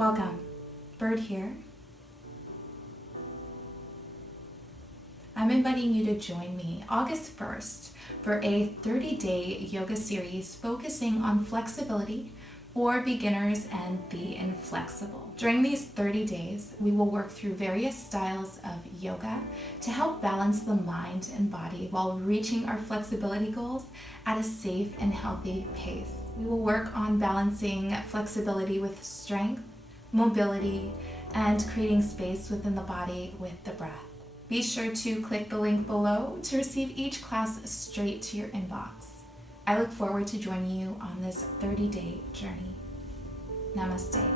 Welcome. Bird here. I'm inviting you to join me August 1st for a 30-day yoga series focusing on flexibility for beginners and the inflexible. During these 30 days, we will work through various styles of yoga to help balance the mind and body while reaching our flexibility goals at a safe and healthy pace. We will work on balancing flexibility with strength, mobility, and creating space within the body with the breath. Be sure to click the link below to receive each class straight to your inbox. I look forward to joining you on this 30-day journey. Namaste.